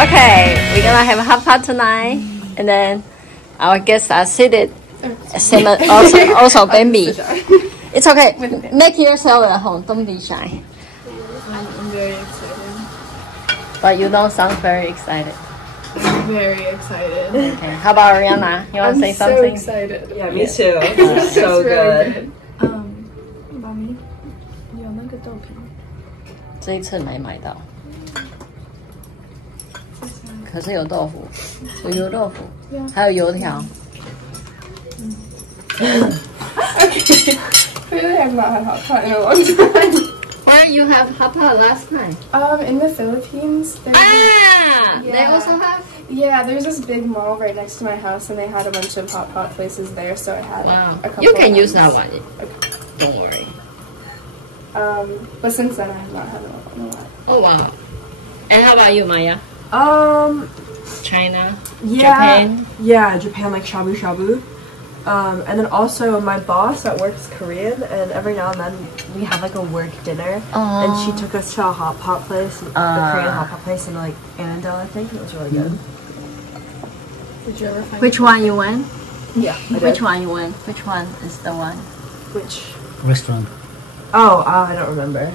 Okay, we're gonna have a hot pot tonight, and then our guests are seated. Same also Bambi. It's okay. Make yourself at home. Don't be shy. I'm very excited. But you don't sound very excited. I'm very excited. Okay. How about Ariana? You want to say something? I'm so excited. Yeah, me too. This is so good. 妈咪有那个豆皮。这一次没买到，可是有豆腐，有油豆腐，还有油条。Okay. Clearly, I've not had hot pot in a long time. Where you have hot pot last time? In the Philippines. They also have. Yeah, there's this big mall right next to my house, and they had a bunch of hot pot places there. So I had a couple. You can use that one. Okay. Don't worry. But since then, I have not had it in a while. Oh wow. And how about you, Maya? China. Japan. Yeah, Japan, like shabu shabu. And then also my boss at work is Korean, and every now and then we have like a work dinner, and she took us to a hot pot place, the Korean hot pot place in like Annandale, I think. It was really good. Did you ever find Which one you went? Yeah. Which one you went? Which one is the one? Which restaurant? Oh, I don't remember.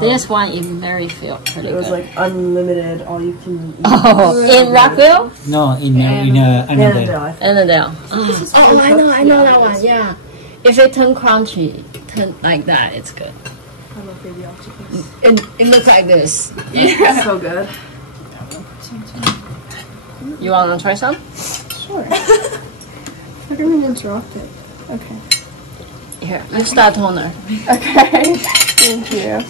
This one in Maryfield. It was like unlimited, all you can eat. Oh, in Rockville? No, in Annandale. Annandale. Oh, I know that one. Yeah, if it turn crunchy, turn like that, it's good. I love baby octopus. It looks like this. Yeah, so good. You wanna try some? Sure. We're gonna drop it. Okay. Here, you start toner. Okay. Thank you.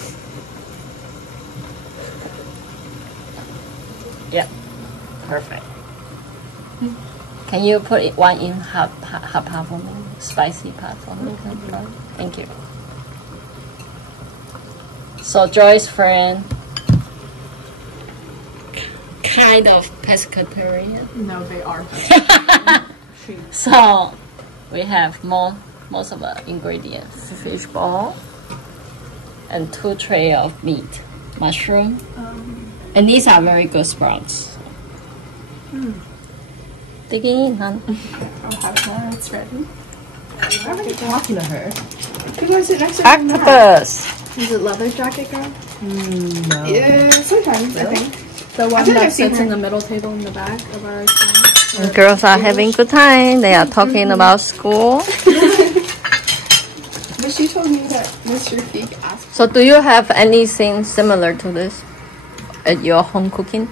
Yeah, perfect. Can you put one in hot pot for me? Spicy pot for me. Thank you. So Joy's friend, kind of pescatarian. No, they are. So we have most of the ingredients: fish ball and 2 trays of meat, mushroom. And these are very good sprouts. Digging in, hon. I'll have more. It's ready. Why are you talking to her? You want to sit next to Octopus. Is it leather jacket girl? No. Yeah, sometimes I think. The one that sits in the middle table in the back of our restaurant. The girls are having good time. They are talking about school. But she told me that Mr. Feek asked. So do you have anything similar to this at your home cooking?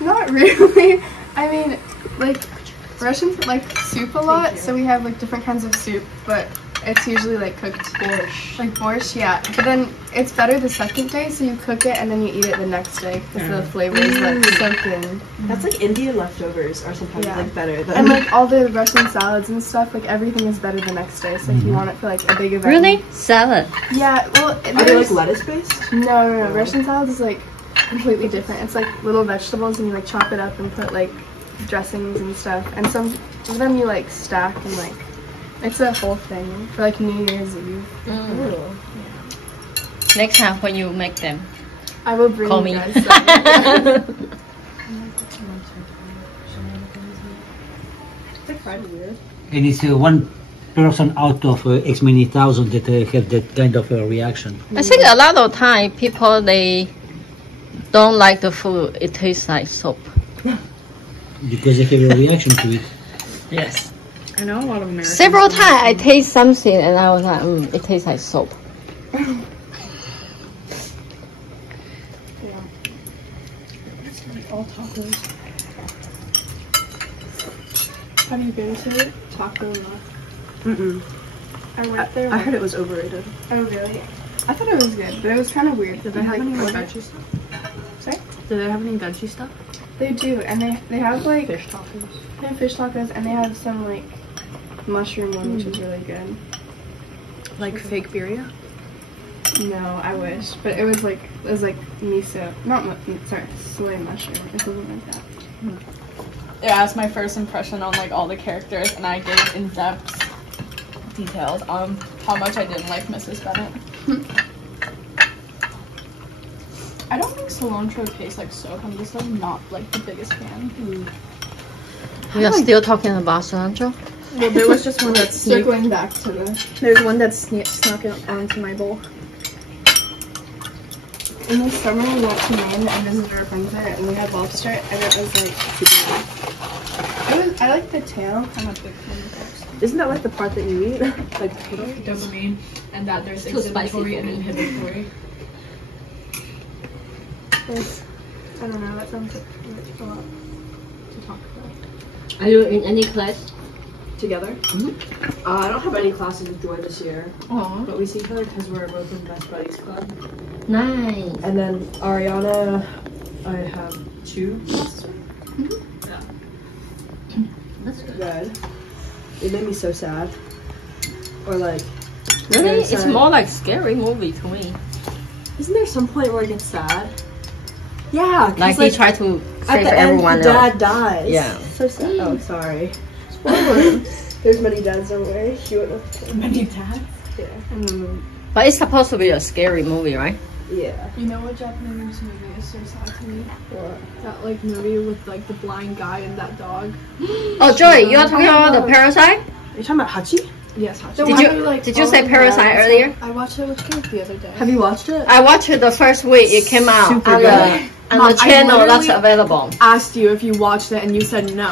Not really. I mean, like, Russians like soup a lot, so we have like different kinds of soup, but it's usually like cooked borscht. Like borscht, yeah. But then it's better the second day, so you cook it and then you eat it the next day because the flavor is like soaked in. That's like Indian leftovers are sometimes like better than. And like all the Russian salads and stuff, like everything is better the next day. So if you want it for like a big event. Really? Salad? Yeah. Well, are they like lettuce based? No. Russian salad is like completely different. It's like little vegetables and you like chop it up and put like dressings and stuff. And some of them you like stack and like it's a whole thing for like New Year's Eve. Ooh. Next time when you make them, I will bring call you me. guys some. It's kind of weird. And it's one person out of X many thousand that have that kind of a reaction. I think a lot of time people they don't like the food. It tastes like soap. Because they have a reaction to it. Yes. I know a lot of Americans. Several times I taste something and I was like, it tastes like soap. All tacos. Have you been to Taco Enough? Mm-mm. I went there. I heard it was overrated. Oh really? I thought it was good, but it was kind of weird. Did they have any like, veggie stuff? Sorry? Do they have any veggie stuff? They do, and they have like Fish tacos. They have fish tacos, and they have some like mushroom one, which is really good. Like fake birria? No, I wish, but it was like miso, not sorry, soy mushroom or something like that. Yeah, that's my first impression on like all the characters, and I gave in-depth detailed on how much I didn't like Mrs. Bennett. I don't think cilantro tastes like soap. I'm just like not like the biggest fan. We are still talking about cilantro. Well, there was just one that's circling back to there's one that's snuck onto my bowl. In the summer, we went to Maine and visited our friends there, and we had lobster, and it was like super good. I like the tail. I'm not big fan of lobster. Isn't that like the part that you eat? Like Dopamine, and that there's exhibitory and inhibitory. I don't know. That sounds like a lot to talk about. Are you in any class? together. I don't have any classes with Joy this year. Aww. But we see each other because we're both in Best Buddies Club. Nice. And then Ariana, I have 2 classes with. Yeah. That's good. Good. It made me so sad. Or like... Really? It's more like scary movie to me. Isn't there some point where it gets sad? Yeah. Like he tried to save everyone else. At the end, the dad dies. Yeah. So sad. Oh, sorry. Spoiler. There's many dads, don't worry. She wouldn't have Many dads? Yeah. But it's supposed to be a scary movie, right? Yeah. You know what Japanese movie is so sad to me? What? That like movie with like the blind guy and that dog. Oh, Joy, you are talking about the Parasite? Are you talking about Hachi? Yes, Did you say Parasite earlier? I watched it with kids the other day. Have you watched it? I watched it the first week it came out Super on good. the channel that's available. Asked you if you watched it and you said no.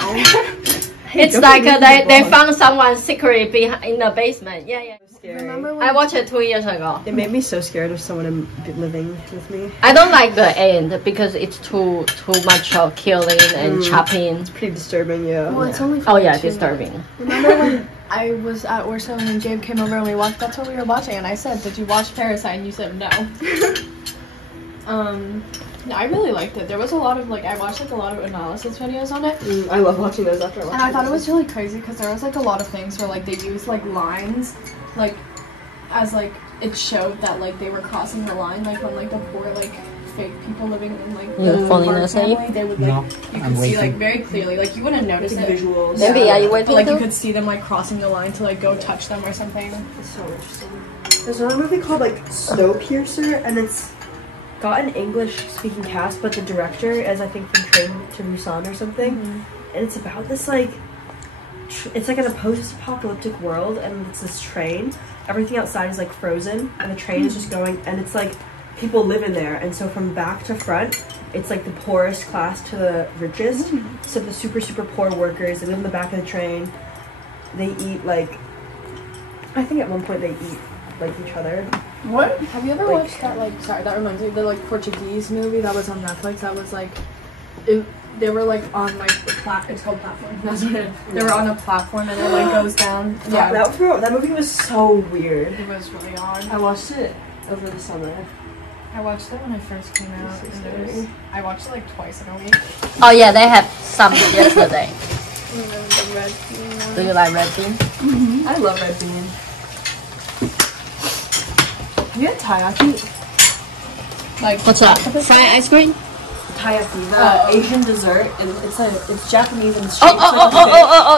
It's like they found someone secretly behind in the basement. Yeah, yeah. Remember when I watched it 2 years ago. It made me so scared of someone living with me. I don't like the end because it's too much of killing and chopping. It's pretty disturbing, yeah. Well, it's only Oh yeah, disturbing. Remember when I was at Orso and Jabe came over and we watched, that's what we were watching, and I said, did you watch Parasite? And you said no. No, I really liked it. There was a lot of, like, I watched, like, a lot of analysis videos on it. I love watching those after I watch And I thought it was really crazy because there was, like, a lot of things where, like, they used, like, lines, like, as, like, it showed that, like, they were crossing the line, like, when, like, the poor, like, fake people living in, like, the Park family, they would, like, you could see, like, very clearly, like, you wouldn't notice it. Visuals. Maybe, are you waiting? But, like, you could see them, like, crossing the line to, like, go touch them or something. It's so interesting. There's another movie called, like, Snowpiercer, and it's got an English-speaking cast, but the director is, I think, from Train to Busan or something. And it's about this, like, it's like in a post-apocalyptic world, and it's this train. Everything outside is, like, frozen, and the train is just going, and it's, like, people live in there, and so from back to front, it's, like, the poorest class to the richest. So the super, super poor workers, they live in the back of the train. They eat, like, I think at one point they eat, like, each other. What? Have you ever watched that, like, sorry, that reminds me, the, like, Portuguese movie that was on Netflix that was, like, they were, like, on, like, the it's called Platform. That's what it is. They were on a platform and it, like, goes down. Yeah. That movie was so weird. It was really odd. I watched it over the summer. I watched it when I first came out. And I watched it, like, twice in a week. Oh yeah, they have some yesterday. And then the red bean one. Do you like red bean? I love red bean. You had taiyaki? Like, What's that? Fried ice cream? Taiyaki, the Asian dessert, and it's Japanese and it's Oh,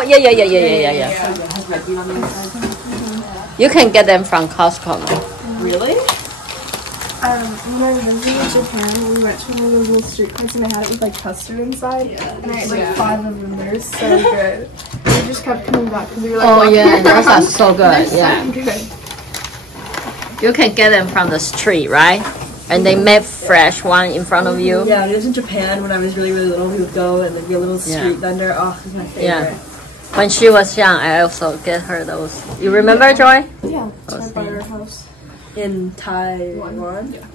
yeah. So yeah, it has red bean on the inside. You can get them from Costco now. Really? When I was in Japan, we went to one of those little street carts and they had it with, like, custard inside. Yeah. And I ate, like, 5 of them. They're so good. We just kept coming back because we were, like, Oh yeah, those are so good. Yeah. so good. You can get them from the street, right? And they make fresh one in front of you. Yeah, it was in Japan when I was really, really little. We would go and there'd be a little street vendor. Oh, it was my favorite. Yeah. When she was young, I also get her those. You remember, Joy? Yeah, it's right by our house. In Taiwan? Yeah.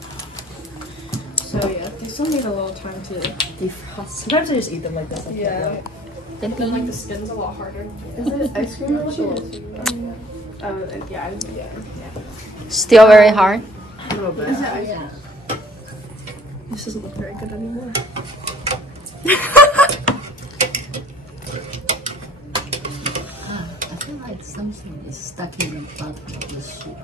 So yeah, they still need a little time to defrost. Sometimes I just eat them like this. yeah. And then, like, the skin's a lot harder. Is it ice cream or cheese? Yeah. Still very hard. A little bit. Is it ice Yeah. This doesn't look very good anymore. I feel like something is stuck in the bottom of the soup.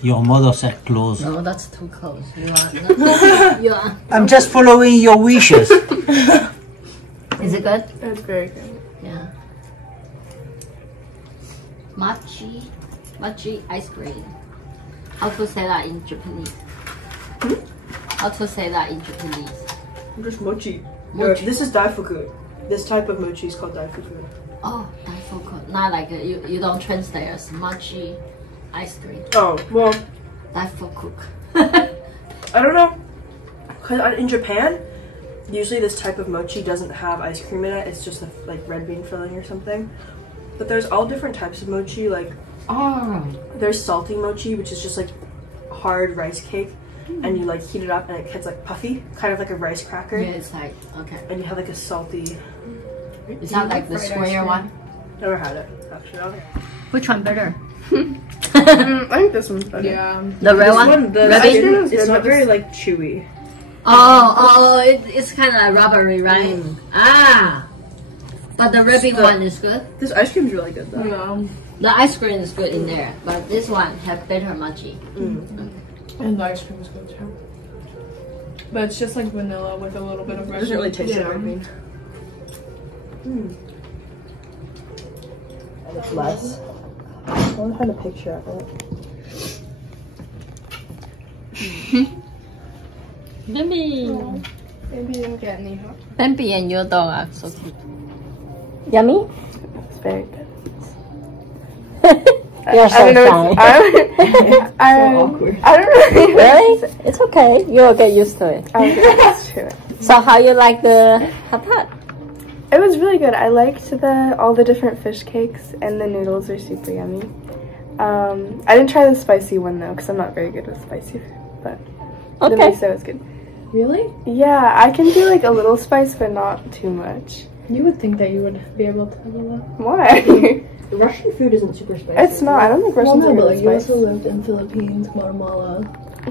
Your mother said close. No, that's too close. You are. I'm just following your wishes. Is it good? It's very good. Yeah. Mochi ice cream. How to say that in Japanese? How to say that in Japanese? Just mochi. Mochi. This is daifuku. This type of mochi is called daifuku. Oh, daifuku. Not like you don't translate as mochi ice cream. Oh, well, Daifuku. I don't know. Because in Japan, usually this type of mochi doesn't have ice cream in it. It's just like red bean filling or something. But there's all different types of mochi. Like, there's salty mochi, which is just like hard rice cake. And you like heat it up and it gets like puffy, kind of like a rice cracker. Yeah, it's like, okay. And you have like a salty... Is that like the square one? Never had it, actually. Which one better? I think this one's better. Yeah. The red one? The red ice cream bean? it's not very like chewy. It's kind of like rubbery, right? But the red bean one is good. This ice cream is really good though. Yeah. The ice cream is good in there, but this one have better mochi. And the ice cream is good too. But it's just like vanilla with a little bit of red. It doesn't really taste like red bean. And it's less. I want to find a picture of it. Bambi! Maybe you didn't get any hot. Bambi and your dog are so cute. Yummy? It's very good. You're so shy. Awkward. I don't really. Really? It's okay. You'll get used to it. That's true. So how you like the hot pot? It was really good. I liked all the different fish cakes, and the noodles are super yummy. I didn't try the spicy one though, because I'm not very good with spicy food. But the miso was good. Really? Yeah, I can do like a little spice, but not too much. You would think that you would be able to have a lot. Why? Russian food isn't super spicy. It's not. I don't think Russians are but really like you spicy. also lived in Philippines, Guatemala.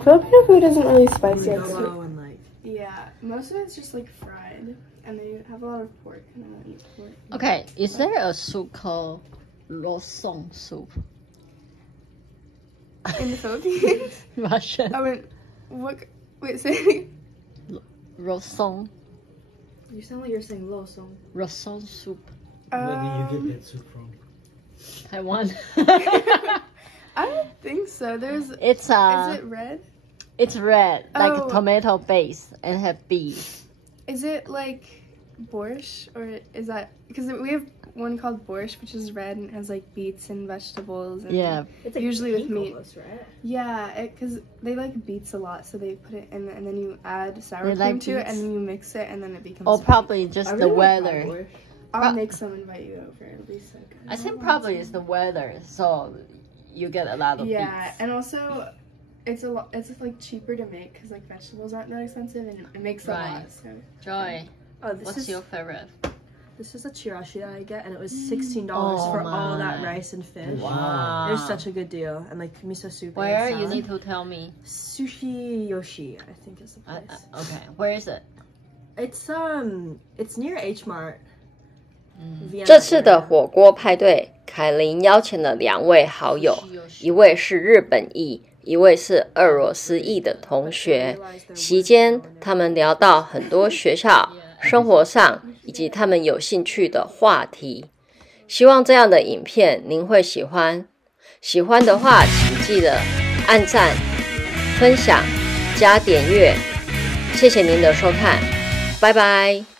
Filipino food isn't really spicy. And like Yeah, most of it's just like fried, and they have a lot of pork, and I don't eat pork. Okay, is there a soup called rosong soup? In the Philippines? Russian. I mean, what? Wait, say. Rosong. you sound like you're saying losong. Rosong soup. Where do you get that soup from? Taiwan. I don't think so. There's. It's Is it red? It's red, like Oh. tomato base, and have beef. Is it like borscht, or is that because we have one called borscht, which is red and has like beets and vegetables. And Yeah. It's like usually with meat. almost, right? Yeah, because they like beets a lot, so they put it in, and then you add sour They cream like to it, beets? and then you mix it, and then it becomes. Or sweet. probably just the weather. I'll make some and invite you over. It'll be so good. I think probably it's the weather, so you get a lot of Yeah, beets. and also it's a lot. It's like cheaper to make because like vegetables aren't that expensive, and it makes a Right. lot. So Joy, Oh, this what's is your favorite? this is a chirashi that I get, and it was $16 Oh for all that my. rice and fish. Wow. It was such a good deal, and like miso soup. and Where? You salad. need to tell me. Sushi Yoshi, I think is the place. Okay, where is it? It's near H Mart. 这次的火锅派对，凯琳邀请了2位好友，一位是日本裔，一位是俄罗斯裔的同学。席间，他们聊到很多学校、生活上以及他们有兴趣的话题。希望这样的影片您会喜欢。喜欢的话，请记得按赞、分享、加点阅。谢谢您的收看，拜拜。